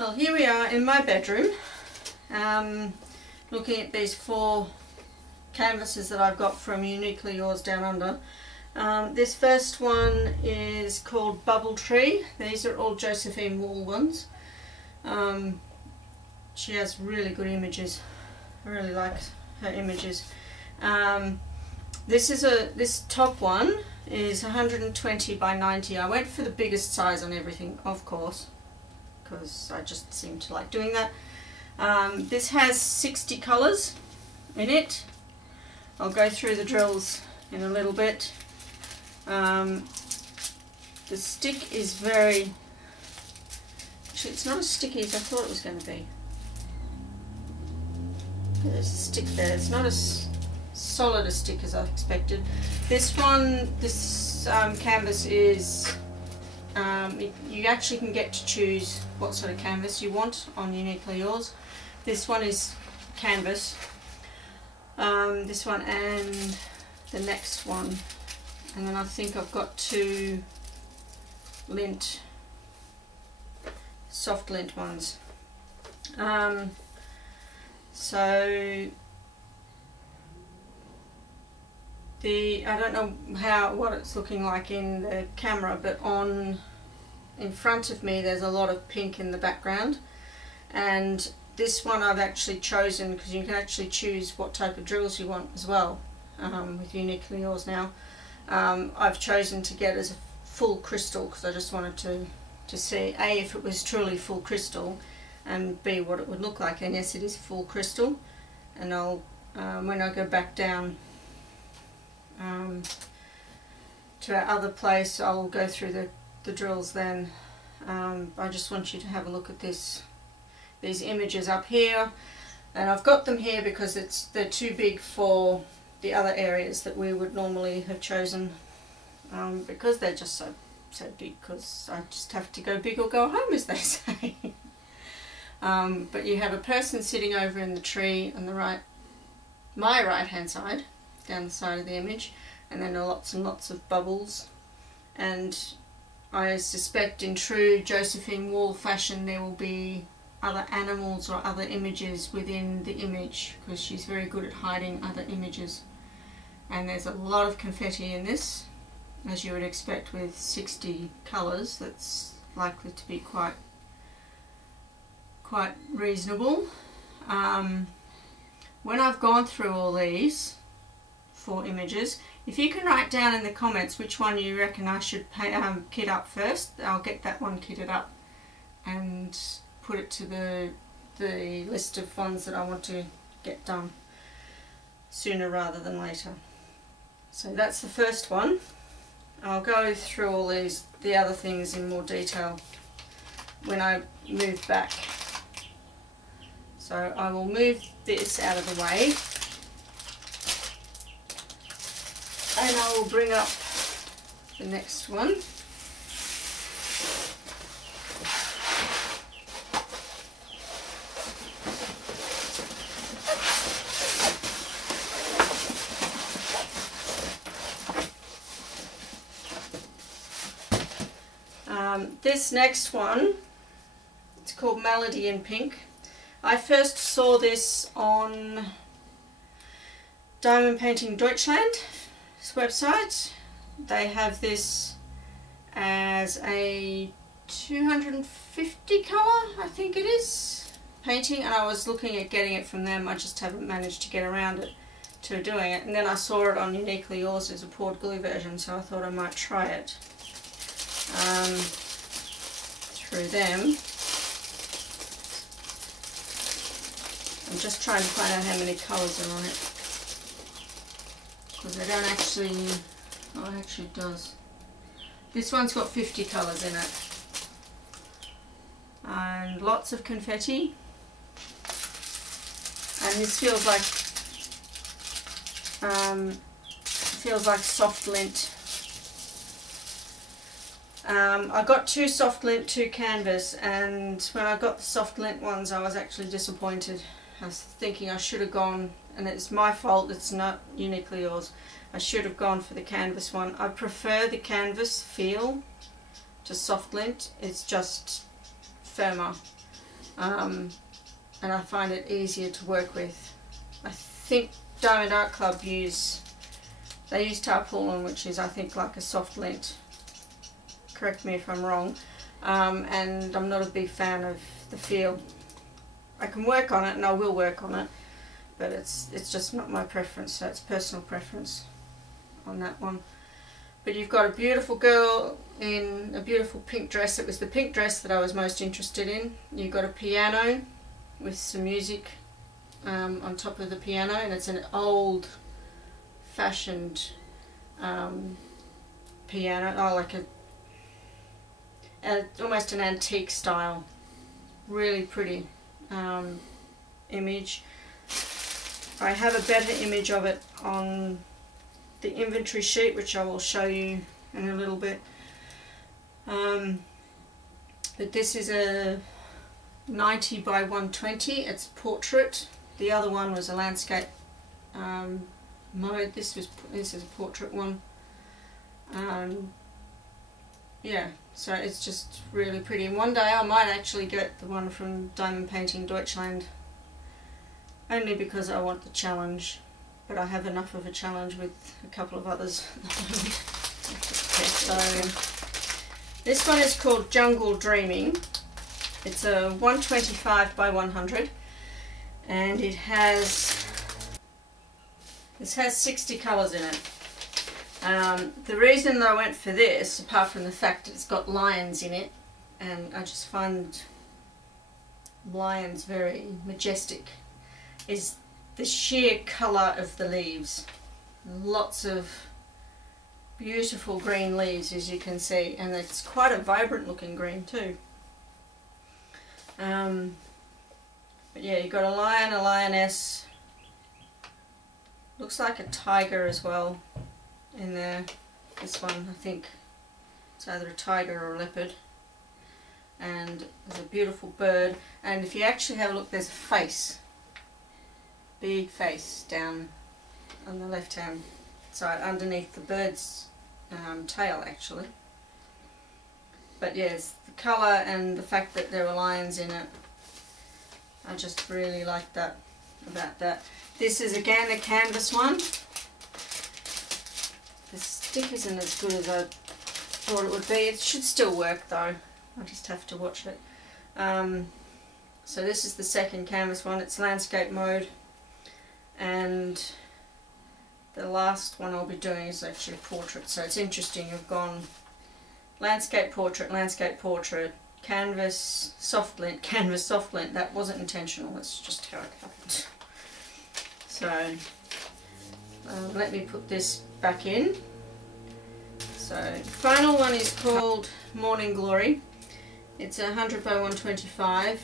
Well, here we are in my bedroom, looking at these 4 canvases that I've got from Uniquely Yours Down Under. This first one is called Bubble Tree. These are all Josephine Wall ones. She has really good images. I really like her images. This top one is 120 by 90. I went for the biggest size on everything, of course, because I just seem to like doing that. This has 60 colours in it. I'll go through the drills in a little bit. The stick is very... Actually, it's not as sticky as I thought it was going to be. There's a stick there. It's not as solid a stick as I expected. This canvas is... you actually can get to choose what sort of canvas you want on Uniquely Yours. This one is canvas. This one and the next one. And then I think I've got 2 lint, soft lint ones. So I don't know what it's looking like in the camera, but in front of me there's a lot of pink in the background, and this one I've actually chosen because you can actually choose what type of drills you want as well with Uniquely Yours now. I've chosen to get as a full crystal because I just wanted to see A, if it was truly full crystal, and B, what it would look like. And yes, it is full crystal, and I'll when I go back down to our other place, I'll go through the drills then. I just want you to have a look at these images up here, and I've got them here because they're too big for the other areas that we would normally have chosen, because they're just so big, because I just have to go big or go home, as they say. But you have a person sitting over in the tree on my right hand side, down the side of the image, and then lots and lots of bubbles. And I suspect in true Josephine Wall fashion there will be other animals or other images within the image, because she's very good at hiding other images. And there's a lot of confetti in this, as you would expect with 60 colours. That's likely to be quite reasonable. When I've gone through all these 4 images, if you can write down in the comments which one you reckon I should kit up first, I'll get that one kitted up and put it to the list of ones that I want to get done sooner rather than later. So that's the first one. I'll go through all the other things in more detail when I move back. So I will move this out of the way, and I will bring up the next one. This next one, it's called Melody in Pink. I first saw this on Diamond Painting Deutschland's website. They have this as a 250 colour, I think it is, painting, and I was looking at getting it from them. I just haven't managed to get around to doing it. And then I saw it on Uniquely Yours as a poured glue version, so I thought I might try it through them. I'm just trying to find out how many colours are on it, because they don't actually... Oh, it actually does. This one's got 50 colours in it, and lots of confetti, and this feels like soft lint. I got 2 soft lint, 2 canvas, and when I got the soft lint ones I was actually disappointed. I was thinking I should have gone, and it's my fault, it's not Uniquely Yours, I should have gone for the canvas one. I prefer the canvas feel to soft lint, it's just firmer. and I find it easier to work with. I think Diamond Art Club use tarpaulin, which is I think like a soft lint. Correct me if I'm wrong. And I'm not a big fan of the feel. I can work on it, and I will work on it, but it's just not my preference, so it's personal preference on that one. But you've got a beautiful girl in a beautiful pink dress. It was the pink dress that I was most interested in. You've got a piano with some music on top of the piano, and it's an old fashioned piano, like almost an antique style. Really pretty image. I have a better image of it on the inventory sheet, which I will show you in a little bit. But this is a 90 by 120. It's portrait. The other one was a landscape mode. This is a portrait one. Yeah, so it's just really pretty. And one day I might actually get the one from Diamond Painting Deutschland, only because I want the challenge, but I have enough of a challenge with a couple of others. So this one is called Jungle Dreaming. It's a 125 by 100, and this has 60 colours in it. The reason that I went for this, apart from the fact that it's got lions in it, and I just find lions very majestic, is the sheer colour of the leaves. Lots of beautiful green leaves, as you can see, and it's quite a vibrant looking green too. But yeah, you've got a lion, a lioness, looks like a tiger as well in there. This one, I think it's either a tiger or a leopard, and there's a beautiful bird, and if you actually have a look, there's a face, big face down on the left hand side underneath the bird's tail actually. But yes, the colour and the fact that there are lions in it, I just really like that about that. This is again a canvas one. The stick isn't as good as I thought it would be. It should still work though. I just have to watch it. So this is the second canvas one. It's landscape mode, and the last one I'll be doing is actually a portrait. So it's interesting. You've gone landscape portrait, canvas soft lint, canvas soft lint. That wasn't intentional. That's just how it happened. So let me put this back in. So the final one is called Morning Glory. It's 100 by 125.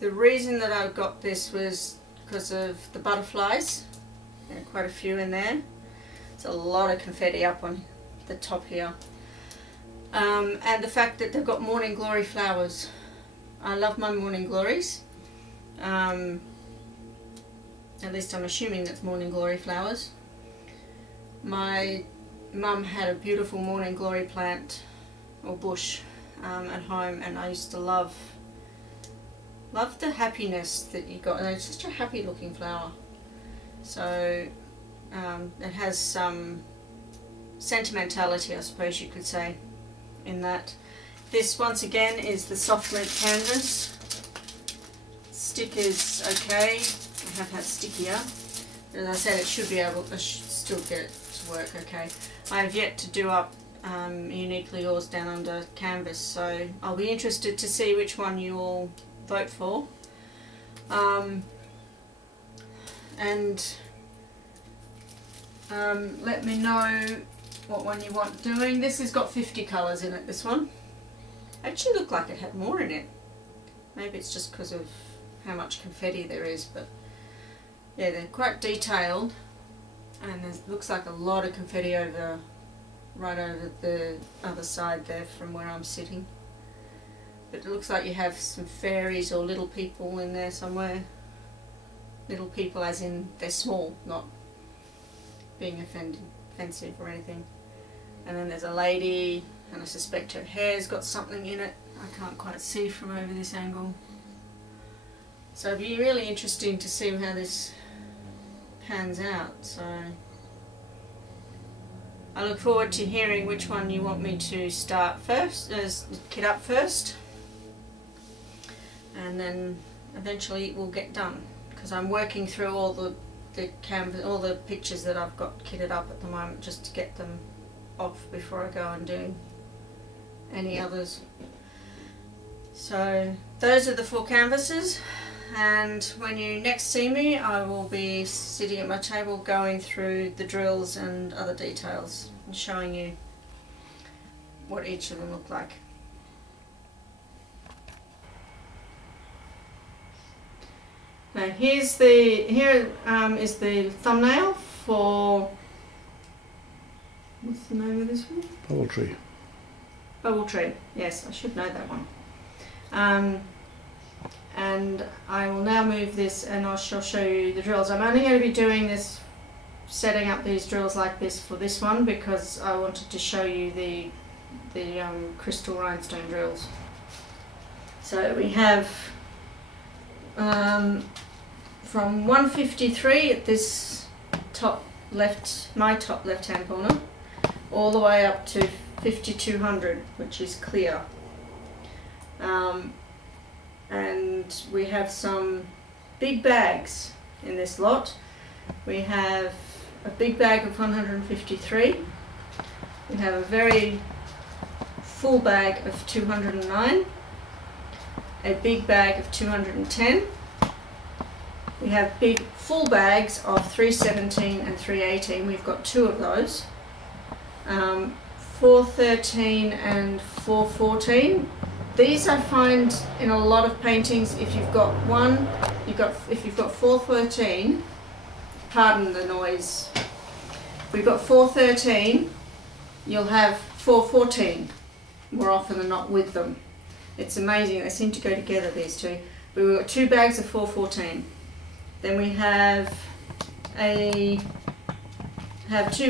The reason that I got this was because of the butterflies. There are quite a few in there. There's a lot of confetti up on the top here. And the fact that they've got Morning Glory flowers. I love my Morning Glories. At least I'm assuming that's Morning Glory flowers. My mum had a beautiful Morning Glory plant or bush at home, and I used to love the happiness that you got. And it's such a happy looking flower. So it has some sentimentality, I suppose you could say, in that. This once again is the soft lint canvas. Stick is okay. I have had stickier, but as I said, it should be able. I should still get it to work okay. I have yet to do up Uniquely Yours down under canvas, so I'll be interested to see which one you all vote for. Let me know what one you want doing. This has got 50 colours in it, this one. Actually looked like it had more in it. Maybe it's just because of how much confetti there is, but yeah, they're quite detailed, and there looks like a lot of confetti right over the other side there from where I'm sitting. But it looks like you have some fairies or little people in there somewhere. Little people as in they're small, not being offensive or anything. And then there's a lady, and I suspect her hair's got something in it. I can't quite see from over this angle. So it'll be really interesting to see how this pans out. So I look forward to hearing which one you want me to start first, kit up first, and then eventually it will get done, because I'm working through all the canvas, all the pictures that I've got kitted up at the moment, just to get them off before I go and do any others. So those are the 4 canvases, and when you next see me I will be sitting at my table going through the drills and other details and showing you what each of them look like. Now here is the thumbnail for, what's the name of this one? Bubble tree. Bubble tree, yes, I should know that one. And I will now move this and I shall show you the drills. I'm only going to be doing this, setting up these drills like this for this one, because I wanted to show you the crystal rhinestone drills. So we have from 153 at this top left, my top left hand corner, all the way up to 5200, which is clear. And we have some big bags in this lot. We have a big bag of 153. We have a very full bag of 209. A big bag of 210. We have big full bags of 317 and 318. We've got 2 of those. 413 and 414. These I find in a lot of paintings, if you've got if you've got 413, pardon the noise, if we've got 413, you'll have 414 more often than not with them. It's amazing, they seem to go together, these two. But we've got 2 bags of 414. Then we have 2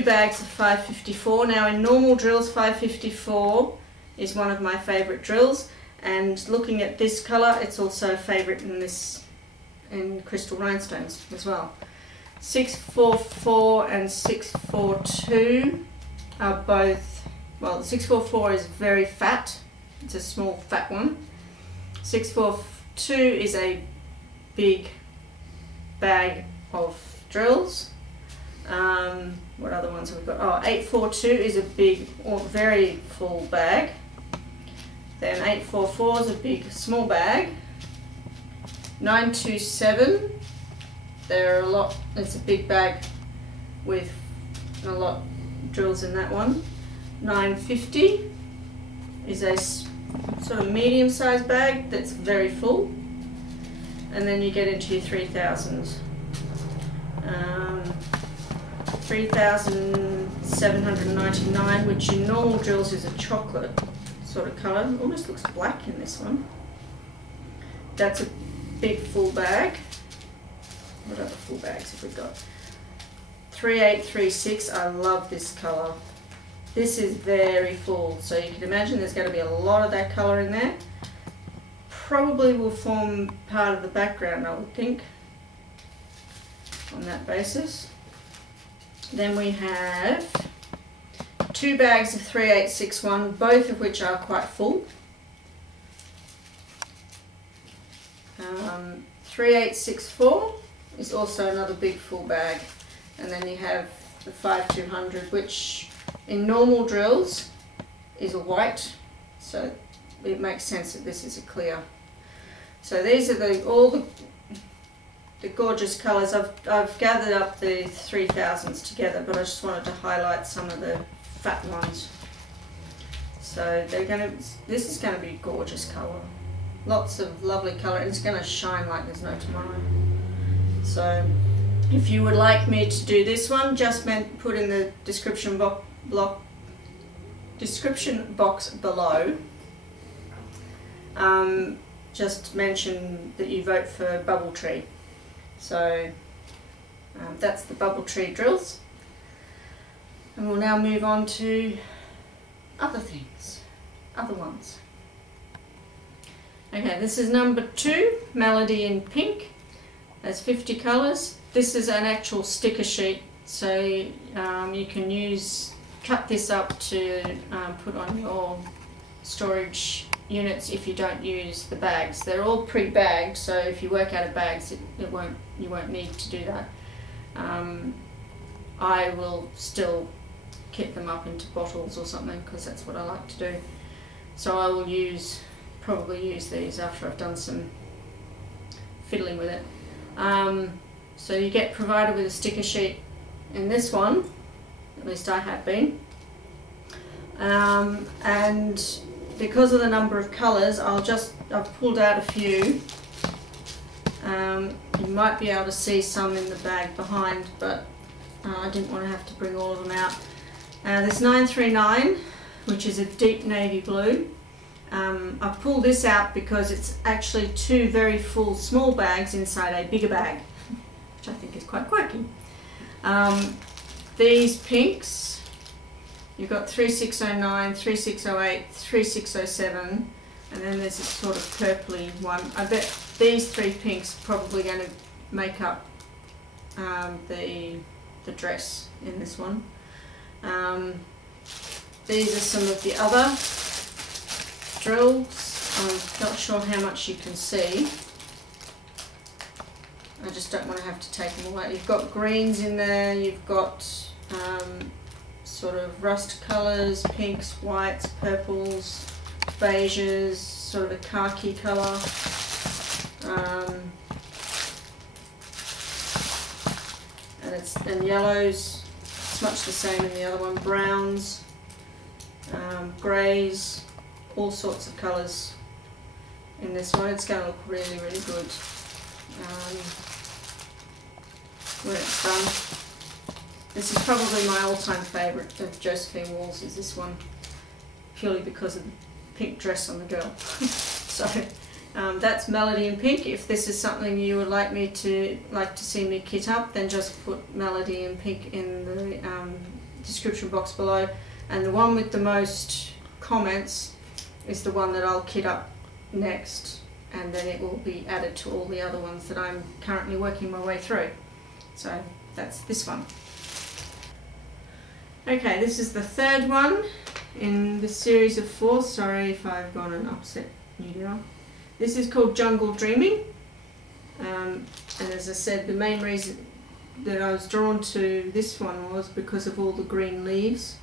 bags of 554. Now in normal drills, 554 is one of my favourite drills, and looking at this colour, it's also a favourite in crystal rhinestones as well. 644 and 642 are both, well, the 644 is very fat, it's a small fat one. 642 is a big bag of drills. What other ones have we got? Oh, 842 is a big or very full bag. Then 844 is a big small bag. 927, there are a lot, it's a big bag with a lot of drills in that one. 950 is a sort of medium sized bag that's very full. And then you get into your 3000s. 3799, which in normal drills is a chocolate sort of colour. It almost looks black in this one. That's a big full bag. What other full bags have we got? 3836, I love this colour. This is very full, so you can imagine there's going to be a lot of that colour in there. Probably will form part of the background, I would think, on that basis. Then we have 2 bags of 3861, both of which are quite full. 3864 is also another big full bag. And then you have the 5200, which in normal drills is a white, so it makes sense that this is a clear. So these are all the gorgeous colours. I've gathered up the 3000s together, but I just wanted to highlight some of the fat ones. So this is going to be a gorgeous colour. Lots of lovely colour, and it's going to shine like there's no tomorrow. So if you would like me to do this one, just put in the description box below. Just mention that you vote for Bubble Tree. So that's the Bubble Tree drills. And we'll now move on to other things, other ones. Okay, this is number 2, Melody in pink. There's 50 colours. This is an actual sticker sheet, so you can cut this up to put on your storage units if you don't use the bags. They're all pre-bagged, so if you work out of bags, you won't need to do that. I will still kit them up into bottles or something because that's what I like to do. So I will probably use these after I've done some fiddling with it. So you get provided with a sticker sheet in this one, at least I have been. And because of the number of colours, I've pulled out a few. You might be able to see some in the bag behind, but I didn't want to have to bring all of them out. There's 939, which is a deep navy blue. I've pulled this out because it's actually 2 very full small bags inside a bigger bag, which I think is quite quirky. These pinks, you've got 3609, 3608, 3607, and then there's this sort of purpley one. I bet these 3 pinks are probably going to make up the dress in this one. These are some of the other drills. I'm not sure how much you can see. I just don't want to have to take them all out. You've got greens in there, you've got sort of rust colours, pinks, whites, purples, beiges, sort of a khaki colour. And yellows, it's much the same in the other one, browns, greys, all sorts of colours in this one. It's going to look really, really good when it's done. This is probably my all-time favourite of Josephine Wall's, is this one, purely because of the pink dress on the girl. So that's Melody in pink. If this is something you would like to see me kit up, then just put Melody in pink in the description box below. And the one with the most comments is the one that I'll kit up next, and then it will be added to all the other ones that I'm currently working my way through. So that's this one. Okay, this is the 3rd one in the series of 4. Sorry if I've gone and upset you now. This is called Jungle Dreaming, and as I said, the main reason that I was drawn to this one was because of all the green leaves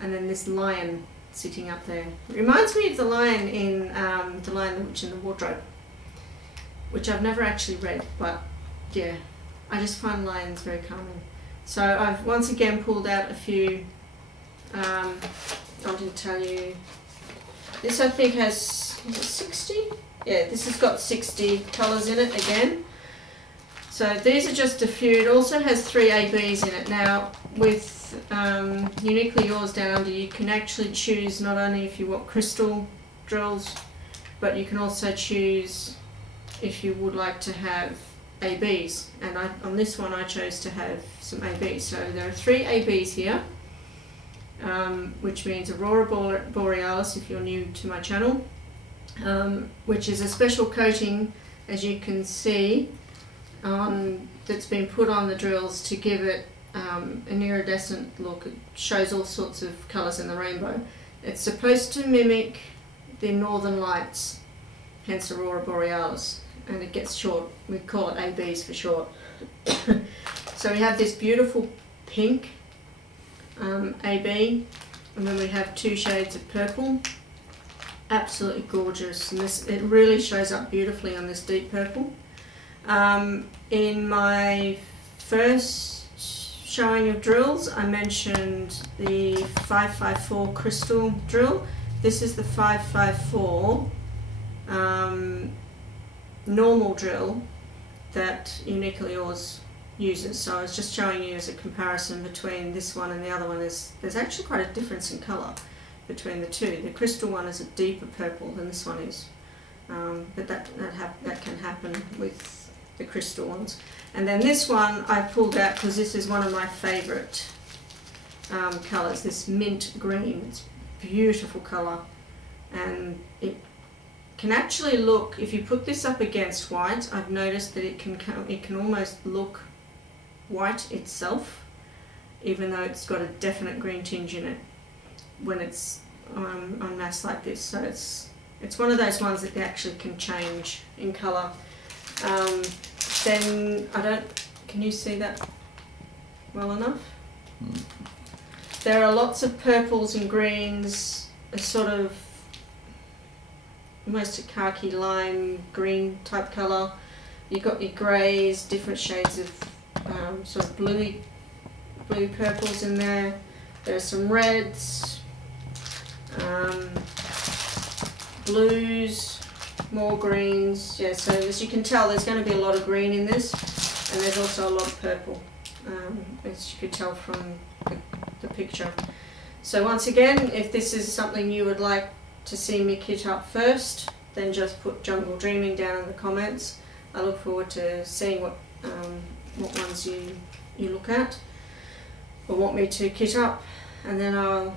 and then this lion sitting up there. It reminds me of the lion in The Lion, the Witch and the Wardrobe, which I've never actually read, but yeah, I just find lions very calming. So I've once again pulled out a few, I didn't tell you, this I think has, is it 60? Yeah, this has got 60 colours in it again. So these are just a few. It also has 3 ABs in it. Now with Uniquely Yours down under, you can actually choose not only if you want crystal drills, but you can also choose if you would like to have ABs. And on this one I chose to have some ABs. So there are 3 ABs here, which means Aurora Borealis if you're new to my channel. Which is a special coating, as you can see, that's been put on the drills to give it an iridescent look. It shows all sorts of colours in the rainbow. It's supposed to mimic the northern lights, hence Aurora Borealis, and it gets short. We call it ABs for short. So we have this beautiful pink AB, and then we have 2 shades of purple. Absolutely gorgeous, and it really shows up beautifully on this deep purple. In my first showing of drills, I mentioned the 554 crystal drill. This is the 554 normal drill that Uniquely Yours uses. So I was just showing you as a comparison between this one and the other one. There's actually quite a difference in colour between the two. The crystal one is a deeper purple than this one is, but that can happen with the crystal ones. And then this one I pulled out because this is one of my favourite colours, this mint green. It's a beautiful colour, and can actually look, if you put this up against white, I've noticed that it can almost look white itself, even though it's got a definite green tinge in it when it's unmasked like this. So it's one of those ones that actually can change in colour. Then can you see that well enough? There are lots of purples and greens, a sort of almost a khaki lime green type colour. You've got your greys, different shades of sort of blue purples in there. There's some reds, blues, more greens. Yeah, so as you can tell, there's going to be a lot of green in this, and there's also a lot of purple, as you could tell from the picture. So once again, if this is something you would like to see me kit up first, then just put Jungle Dreaming down in the comments. I look forward to seeing what ones you look at or want me to kit up, and then I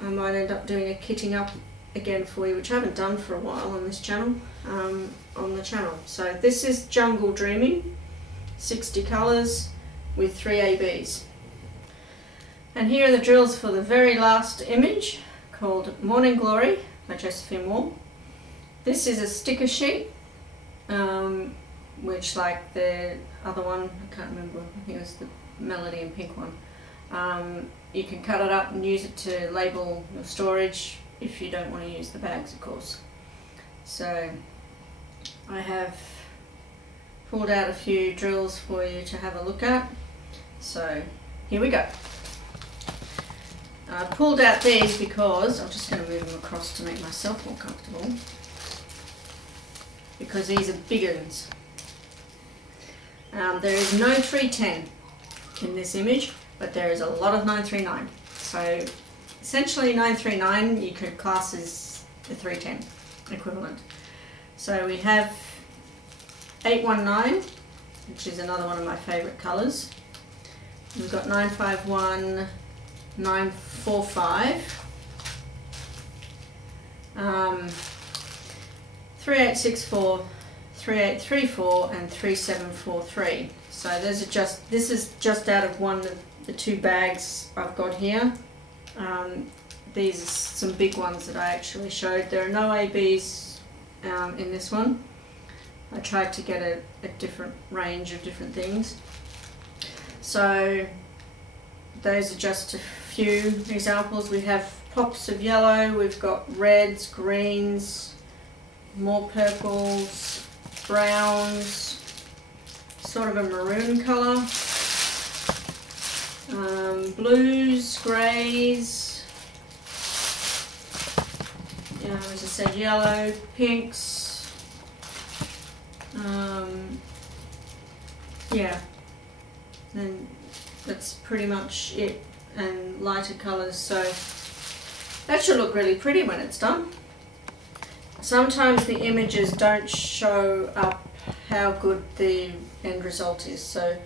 might end up doing a kitting up again for you, which I haven't done for a while on this channel, on the channel. So this is Jungle Dreaming, 60 colours with 3 ABs. And here are the drills for the very last image, called Morning Glory by Josephine Wall. This is a sticker sheet, which, like the other one, I can't remember, I think it was the Melody and Pink one. You can cut it up and use it to label your storage if you don't want to use the bags, of course. So I have pulled out a few drills for you to have a look at. So here we go. I pulled out these because I'm just going to move them across to make myself more comfortable, because these are big ones. There is no 310 in this image, but there is a lot of 939. So essentially 939 you could class as the 310 equivalent. So we have 819, which is another one of my favourite colours. We've got 951, 945, 3864, 3834 and 3743. So those are this is just out of one of the 2 bags I've got here. These are some big ones that I actually showed. There are no ABs in this one. I tried to get a different range of different things. So those are just a few examples. We have pops of yellow, we've got reds, greens, more purples, browns, sort of a maroon colour, blues, greys, as I said, yellow, pinks, yeah, and that's pretty much it, and lighter colours. So that should look really pretty when it's done. Sometimes the images don't show up how good the end result is, so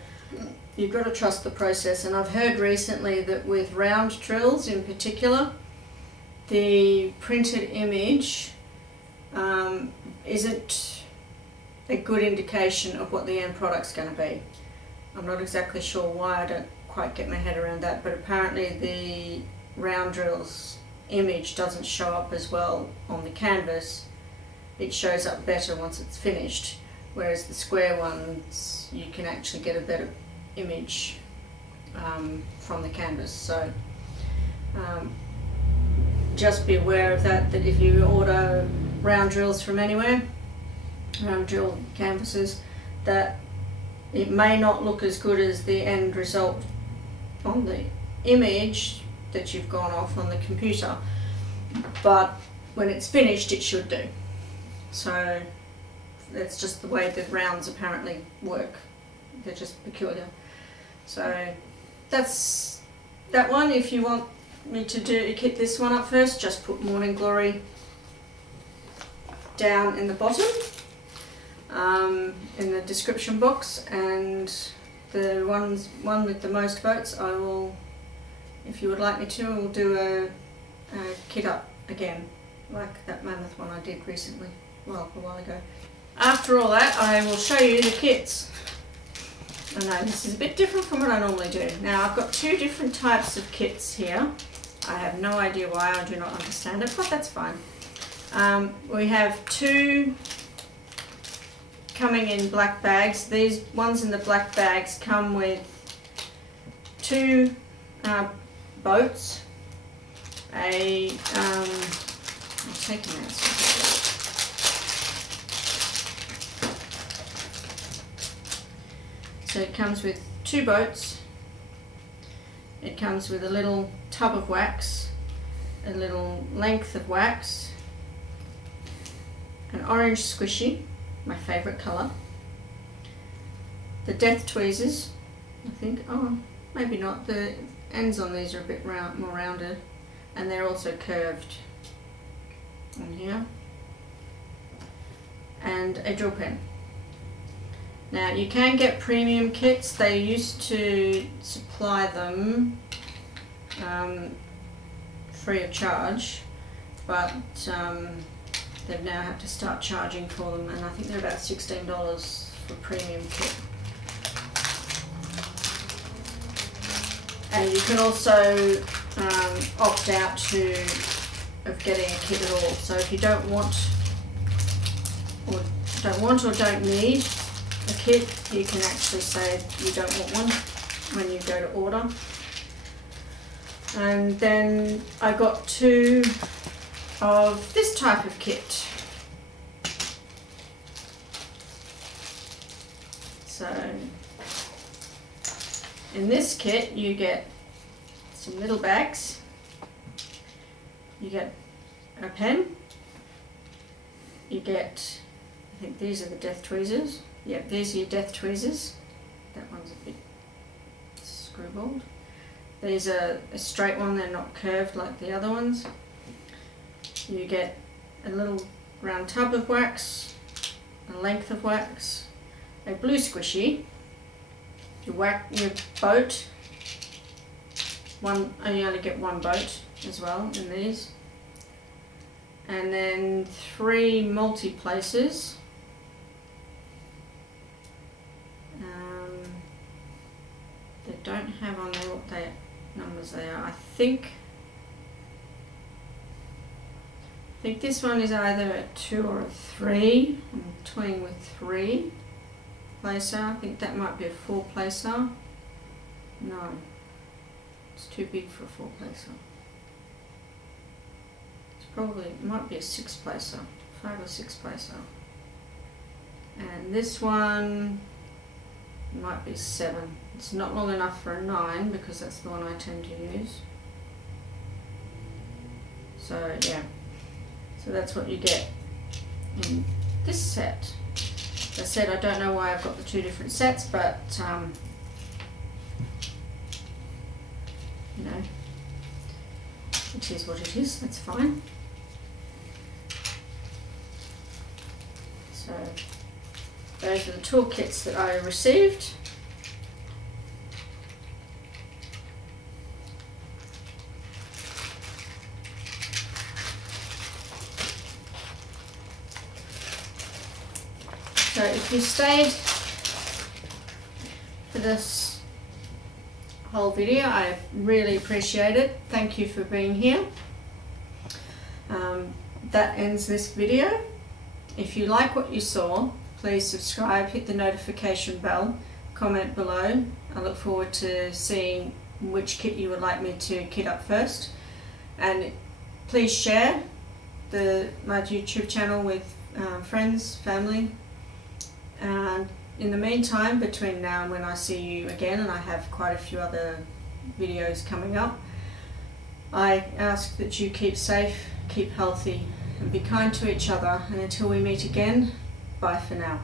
you've got to trust the process. And I've heard recently that with round drills in particular, the printed image isn't a good indication of what the end product's going to be. I'm not exactly sure why, I don't quite get my head around that, but apparently the round drill's image doesn't show up as well on the canvas. It shows up better once it's finished, whereas the square ones you can actually get a better image from the canvas. So just be aware of that, that if you order round drills from anywhere, round drill canvases, that it may not look as good as the end result on the image that you've gone off on the computer, but when it's finished it should do. So that's just the way the rounds apparently work. They're just peculiar. So that's that one. If you want me to kit this one up first, just put Morning Glory down in the bottom in the description box, and the one with the most votes, I will, if you would like me to, I will do a kit up again, like that mammoth one I did recently. well, a while ago. After all that, I will show you the kits. I know this is a bit different from what I normally do. Now I've got two different types of kits here. I have no idea why, I do not understand it, but that's fine. We have two coming in black bags. These ones in the black bags come with two boats, I'm taking that. So it comes with two boats, it comes with a little tub of wax, a little length of wax, an orange squishy, my favourite colour, the death tweezers, I think, oh maybe not, the ends on these are a bit more rounded, and they're also curved on here, and a drill pen. Now you can get premium kits. They used to supply them free of charge, but they've now had to start charging for them, and I think they're about $16 for a premium kit. And you can also opt out of getting a kit at all. So if you don't want or don't need a kit, you can actually say you don't want one when you go to order. And then I got two of this type of kit. So in this kit you get some little bags, you get a pen, you get, I think these are the death tweezers. Yep, these are your death tweezers. That one's a bit screwballed. These are a straight one, they're not curved like the other ones. You get a little round tub of wax, a length of wax, a blue squishy, your boat. You only get one boat as well in these. And then 3 multi-places. They don't have on there what numbers they are. I think this one is either a 2 or a 3. I'm toying with 3 placer. I think that might be a 4 placer. No, it's too big for a 4 placer. It might be a 6 placer, 5 or 6 placer. And this one might be 7. It's not long enough for a 9 because that's the one I tend to use. So yeah, so that's what you get in this set. As I said, I don't know why I've got the 2 different sets, but you know, it is what it is, that's fine. So those are the toolkits that I received. So if you stayed for this whole video, I really appreciate it. Thank you for being here. That ends this video. If you like what you saw, please subscribe, hit the notification bell, comment below. I look forward to seeing which kit you would like me to kit up first. And please share my YouTube channel with friends, family. And in the meantime, between now and when I see you again, and I have quite a few other videos coming up, I ask that you keep safe, keep healthy, and be kind to each other. And until we meet again, bye for now.